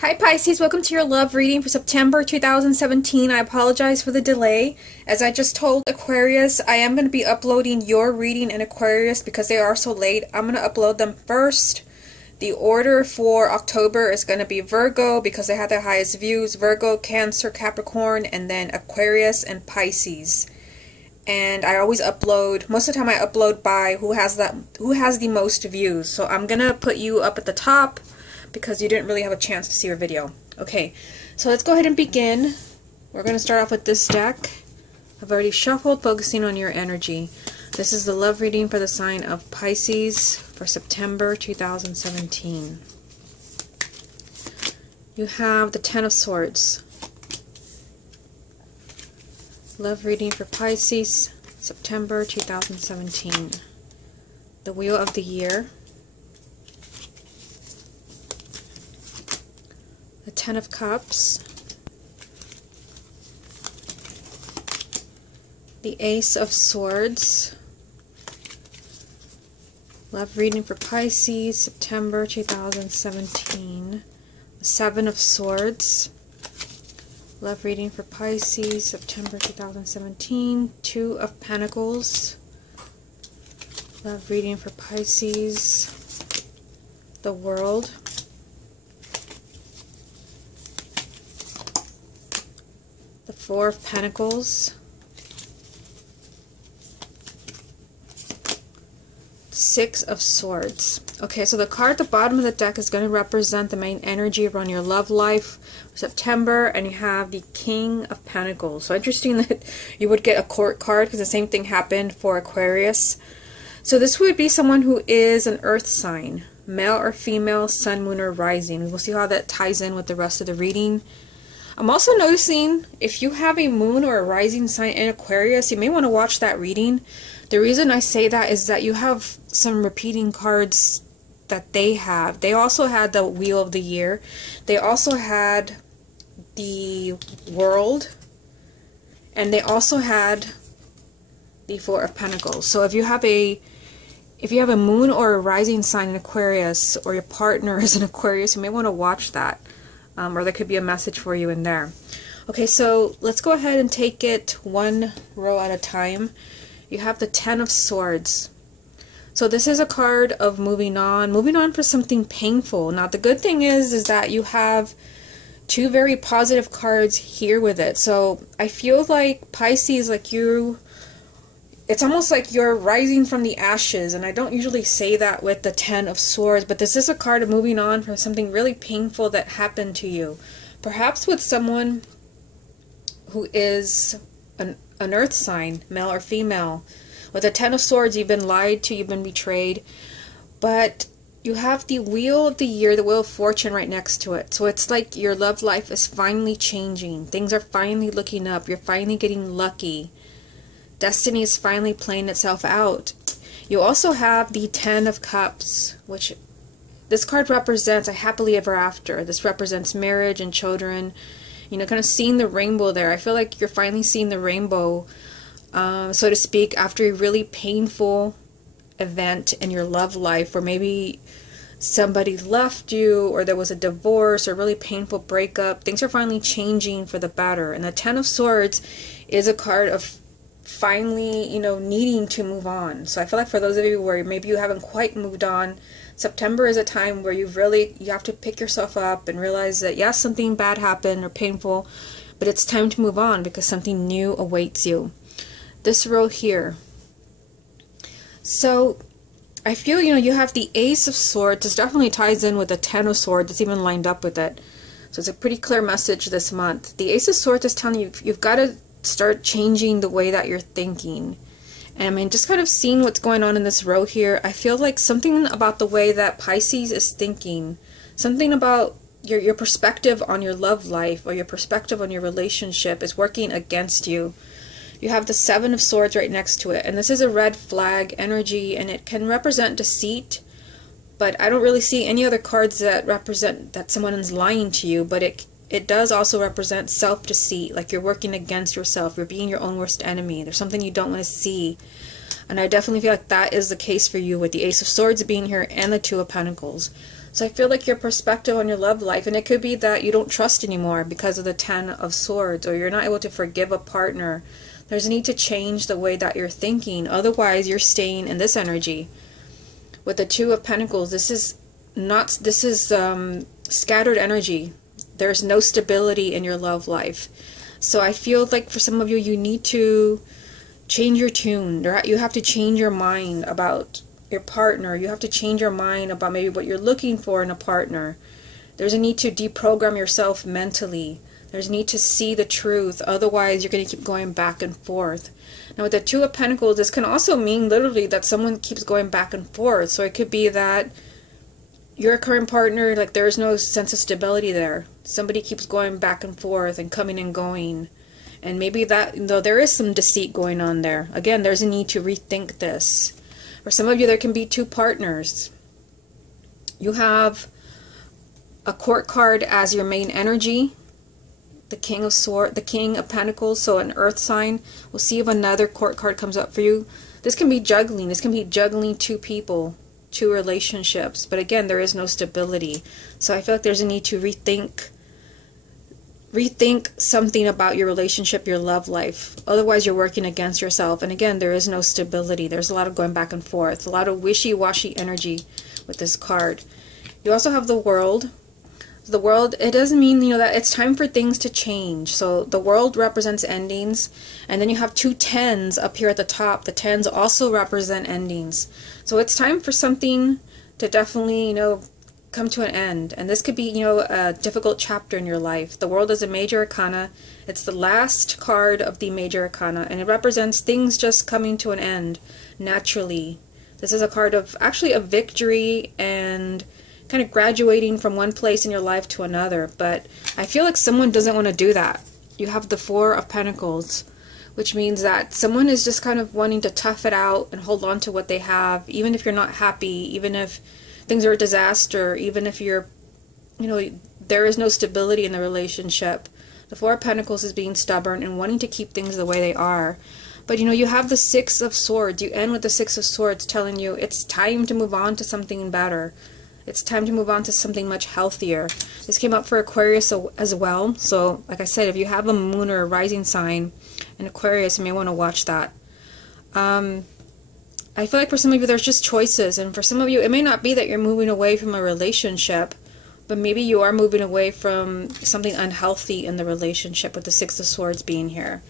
Hi Pisces, welcome to your love reading for September 2017. I apologize for the delay. As I just told Aquarius, I am going to be uploading your reading in Aquarius because they are so late. I'm going to upload them first. The order for October is going to be Virgo because they have the highest views. Virgo, Cancer, Capricorn, and then Aquarius and Pisces. And I always upload, most of the time I upload by who has the most views. So I'm going to put you up at the top because you didn't really have a chance to see your video. Okay, so let's go ahead and begin. We're going to start off with this deck. I've already shuffled, focusing on your energy. This is the love reading for the sign of Pisces for September 2017. You have the Ten of Swords. Love reading for Pisces, September 2017. The Wheel of the Year. The Ten of Cups, the Ace of Swords, love reading for Pisces, September 2017, the Seven of Swords, love reading for Pisces, September 2017, Two of Pentacles, love reading for Pisces, the World, the Four of Pentacles, Six of Swords. Okay, so the card at the bottom of the deck is going to represent the main energy around your love life for September, and you have the King of Pentacles. So interesting that you would get a court card because the same thing happened for Aquarius. So this would be someone who is an earth sign, male or female, sun, moon, or rising. We'll see how that ties in with the rest of the reading. I'm also noticing if you have a moon or a rising sign in Aquarius, you may want to watch that reading. The reason I say that is that you have some repeating cards that they have. They also had the Wheel of the Year. They also had the World. And they also had the Four of Pentacles. So if you have a moon or a rising sign in Aquarius, or your partner is in Aquarius, you may want to watch that. Or there could be a message for you in there. Okay, so let's go ahead and take it one row at a time. You have the Ten of Swords. So this is a card of moving on for something painful. Now the good thing is that you have two very positive cards here with it. So I feel like Pisces, like it's almost like you're rising from the ashes, and I don't usually say that with the Ten of Swords, but this is a card of moving on from something really painful that happened to you. Perhaps with someone who is an earth sign, male or female. With the Ten of Swords, you've been lied to, you've been betrayed, but you have the Wheel of the Year, the Wheel of Fortune right next to it. So it's like your love life is finally changing. Things are finally looking up. You're finally getting lucky. Destiny is finally playing itself out. You also have the Ten of Cups, which this card represents a happily ever after. This represents marriage and children. You know, kind of seeing the rainbow there. I feel like you're finally seeing the rainbow, so to speak, after a really painful event in your love life, where maybe somebody left you, or there was a divorce, or a really painful breakup. Things are finally changing for the better. And the Ten of Swords is a card of finally, you know, needing to move on. So I feel like for those of you where maybe you haven't quite moved on, September is a time where you have to pick yourself up and realize that yes, something bad happened or painful, but it's time to move on because something new awaits you. This row here. So I feel, you know, you have the Ace of Swords. This definitely ties in with the Ten of Swords. It's even lined up with it. So it's a pretty clear message this month. The Ace of Swords is telling you you've got to start changing the way that you're thinking. And I mean, just kind of seeing what's going on in this row here, I feel like something about the way that Pisces is thinking, something about your perspective on your love life or your perspective on your relationship is working against you. You have the Seven of Swords right next to it, and this is a red flag energy, and it can represent deceit, but I don't really see any other cards that represent that someone is lying to you, but it does also represent self-deceit, like you're working against yourself, you're being your own worst enemy, there's something you don't want to see. And I definitely feel like that is the case for you with the Ace of Swords being here and the Two of Pentacles. So I feel like your perspective on your love life, and it could be that you don't trust anymore because of the Ten of Swords, or you're not able to forgive a partner. There's a need to change the way that you're thinking. Otherwise, you're staying in this energy. With the Two of Pentacles, this is scattered energy. There's no stability in your love life. So I feel like for some of you, you need to change your tune. You have to change your mind about your partner. You have to change your mind about maybe what you're looking for in a partner. There's a need to deprogram yourself mentally. There's a need to see the truth. Otherwise, you're going to keep going back and forth. Now, with the Two of Pentacles, this can also mean literally that someone keeps going back and forth. So it could be that your current partner, like, there's no sense of stability there. Somebody keeps going back and forth and coming and going. And maybe that, though there is some deceit going on there. Again, there's a need to rethink this. For some of you, there can be two partners. You have a Court card as your main energy. The King of Pentacles, so an earth sign. We'll see if another Court card comes up for you. This can be juggling. This can be juggling two people, two relationships. But again, there is no stability. So I feel like there's a need to rethink something about your relationship, your love life. Otherwise, you're working against yourself. And again, there is no stability. There's a lot of going back and forth, a lot of wishy-washy energy with this card. You also have the World. The World, it doesn't mean, that it's time for things to change. So the World represents endings. And then you have two tens up here at the top. The tens also represent endings. So it's time for something to definitely, come to an end. And this could be, a difficult chapter in your life. The World is a major arcana. It's the last card of the major arcana, and it represents things just coming to an end naturally. This is a card of actually a victory and kind of graduating from one place in your life to another. But I feel like someone doesn't want to do that. You have the Four of Pentacles, which means that someone is just kind of wanting to tough it out and hold on to what they have, even if you're not happy, even if things are a disaster, even if you're, there is no stability in the relationship. The Four of Pentacles is being stubborn and wanting to keep things the way they are. But you have the Six of Swords. You end with the Six of Swords telling you it's time to move on to something better. It's time to move on to something much healthier. This came up for Aquarius as well. So, like I said, if you have a moon or a rising sign in Aquarius, you may want to watch that. I feel like for some of you, there's just choices. And for some of you, it may not be that you're moving away from a relationship, but maybe you are moving away from something unhealthy in the relationship with the Six of Swords being here.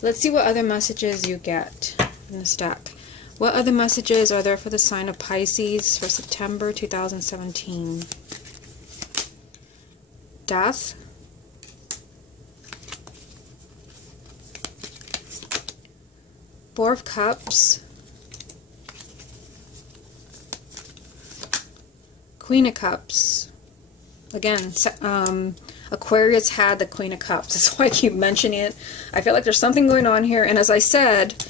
Let's see what other messages you get in this deck. What other messages are there for the sign of Pisces for September 2017? Death. Four of Cups. Queen of Cups. Again, Aquarius had the Queen of Cups. That's why I keep mentioning it. I feel like there's something going on here. And as I said,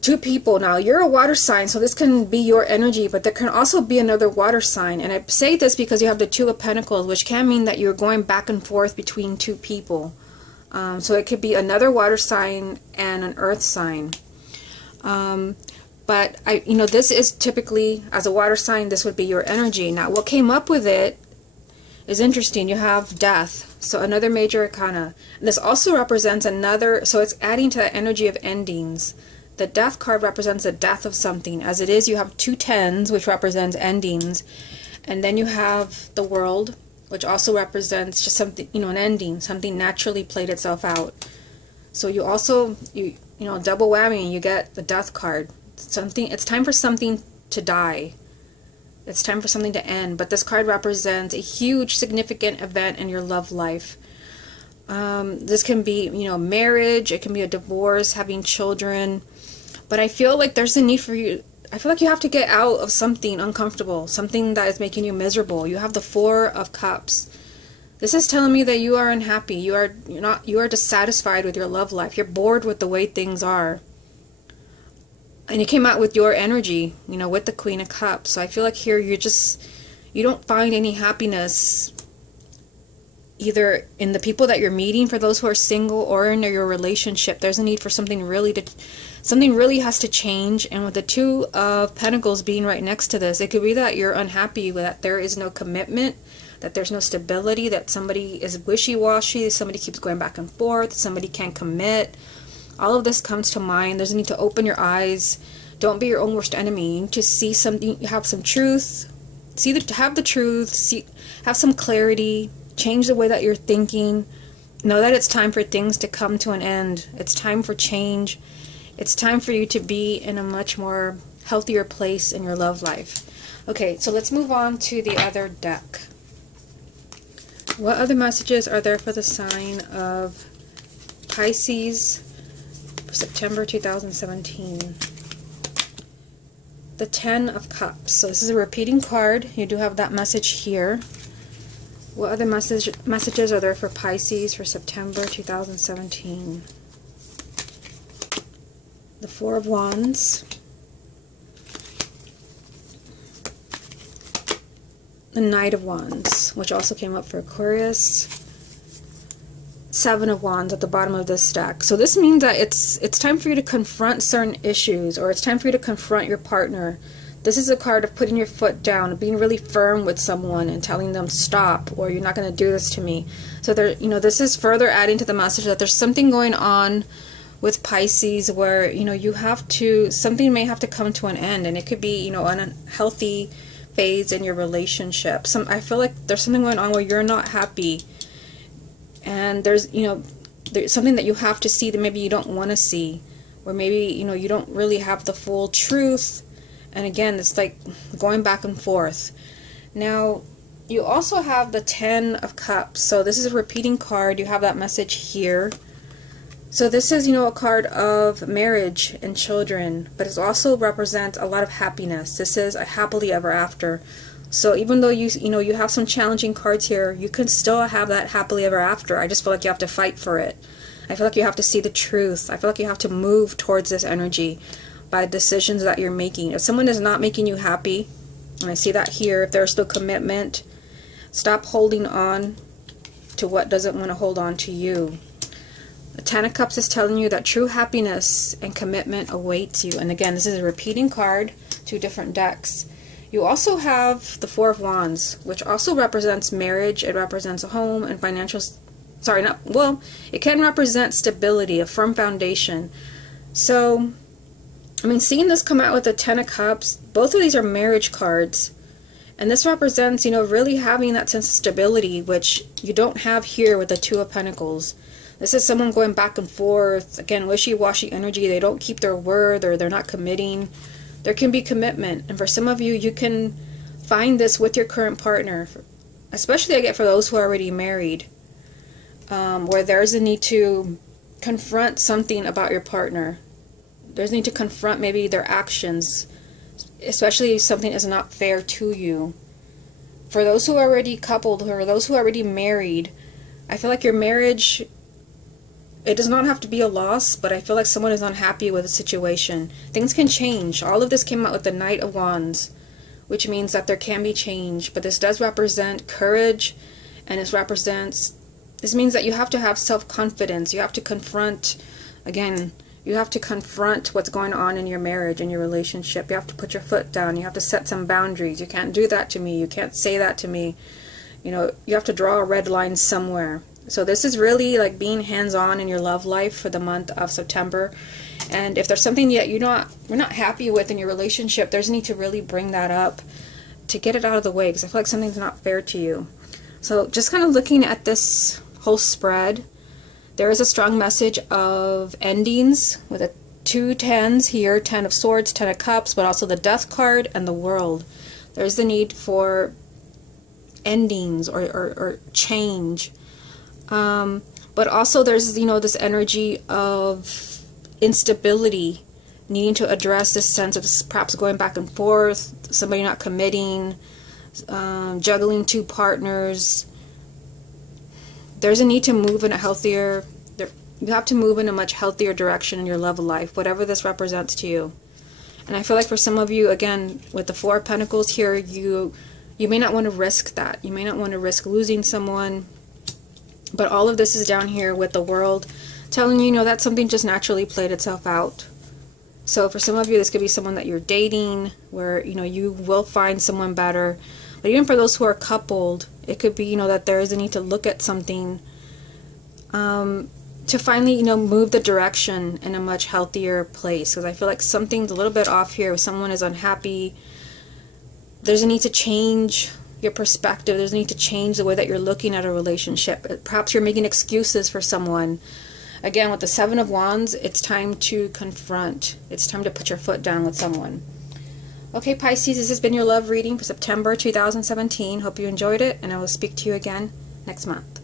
two people. Now, you're a water sign, so this can be your energy, but there can also be another water sign. And I say this because you have the Two of Pentacles, which can mean that you're going back and forth between two people. So it could be another water sign and an earth sign. But this is typically, as a water sign, this would be your energy. Now, what came up with it is interesting. You have death, so another major arcana. And this also represents another, so it's adding to the energy of endings. The death card represents the death of something. As it is, you have two tens, which represents endings. And then you have the World, which also represents just something, an ending. Something naturally played itself out. So you also, double whammy, you get the death card. It's time for something to die. It's time for something to end. But this card represents a huge, significant event in your love life. This can be, marriage. It can be a divorce, having children. But I feel like there's a need for you. I feel like you have to get out of something uncomfortable, something that is making you miserable. You have the Four of Cups. This is telling me that you are unhappy. You are dissatisfied with your love life. You're bored with the way things are. And you came out with your energy, with the Queen of Cups. So I feel like here you don't find any happiness either in the people that you're meeting, for those who are single, or in your relationship. There's a need for something really has to change. And with the Two of Pentacles being right next to this, it could be that you're unhappy with that there is no commitment, that there's no stability, that somebody is wishy-washy, somebody keeps going back and forth, somebody can't commit. All of this comes to mind. There's a need to open your eyes. Don't be your own worst enemy. You need to see something, have some truth, have the truth, have some clarity, change the way that you're thinking. Know that it's time for things to come to an end. It's time for change. It's time for you to be in a much more healthier place in your love life. Okay, so let's move on to the other deck. What other messages are there for the sign of Pisces for September 2017? The Ten of Cups. So this is a repeating card. You do have that message here. What other messages are there for Pisces for September 2017? The Four of Wands. The Knight of Wands, which also came up for Aquarius. Seven of Wands at the bottom of this deck. So this means that it's time for you to confront certain issues, or it's time for you to confront your partner. This is a card of putting your foot down, of being really firm with someone and telling them stop, or you're not going to do this to me. So there, this is further adding to the message that there's something going on with Pisces where, something may have to come to an end, and it could be, an unhealthy phase in your relationship. I feel like there's something going on where you're not happy, and there's something that you have to see that maybe you don't want to see, or maybe you don't really have the full truth. And again, it's like going back and forth. Now, you also have the Ten of Cups. So this is a repeating card. You have that message here. So this is, a card of marriage and children, but it also represents a lot of happiness. This is a happily ever after. So even though you have some challenging cards here, you can still have that happily ever after. I just feel like you have to fight for it. I feel like you have to see the truth. I feel like you have to move towards this energy by decisions that you're making. If someone is not making you happy, and I see that here, if there's no commitment, stop holding on to what doesn't want to hold on to you. The Ten of Cups is telling you that true happiness and commitment awaits you. And again, this is a repeating card, two different decks. You also have the Four of Wands, which also represents marriage. It represents a home and financial, it can represent stability, a firm foundation. So, seeing this come out with the Ten of Cups, both of these are marriage cards. And this represents, really having that sense of stability, which you don't have here with the Two of Pentacles. This is someone going back and forth, again, wishy-washy energy. They don't keep their word, or they're not committing. There can be commitment. And for some of you, you can find this with your current partner. Especially, I get, for those who are already married, where there's a need to confront something about your partner. There's a need to confront maybe their actions, especially if something is not fair to you. For those who are already coupled, or those who are already married, I feel like your marriage, it does not have to be a loss, but I feel like someone is unhappy with the situation. Things can change. All of this came out with the Knight of Wands, which means that there can be change. But this does represent courage, and this means that you have to have self-confidence. You have to confront, again, you have to confront what's going on in your marriage and your relationship. You have to put your foot down. You have to set some boundaries. You can't do that to me. You can't say that to me. You have to draw a red line somewhere. So this is really like being hands-on in your love life for the month of September. And if there's something that you're not happy with in your relationship, there's a need to really bring that up to get it out of the way, because I feel like something's not fair to you. So just kind of looking at this whole spread, there is a strong message of endings with the two tens here, Ten of Swords, Ten of Cups, but also the Death card and the World. There's the need for endings or change. But also there's, this energy of instability, needing to address this sense of perhaps going back and forth, somebody not committing, juggling two partners. There's a need to move in you have to move in a much healthier direction in your love life, whatever this represents to you. And I feel like for some of you, again, with the Four of Pentacles here, you may not want to risk that. You may not want to risk losing someone. But all of this is down here with the World telling you, you know, that something just naturally played itself out. So for some of you, this could be someone that you're dating, where, you know, you will find someone better. But even for those who are coupled, it could be, you know, that there is a need to look at something to finally, you know, move the direction in a much healthier place. Because I feel like something's a little bit off here. If someone is unhappy, there's a need to change your perspective. There's a need to change the way that you're looking at a relationship. Perhaps you're making excuses for someone. Again, with the Seven of Wands, it's time to confront. It's time to put your foot down with someone. Okay, Pisces, this has been your love reading for September 2017. Hope you enjoyed it, and I will speak to you again next month.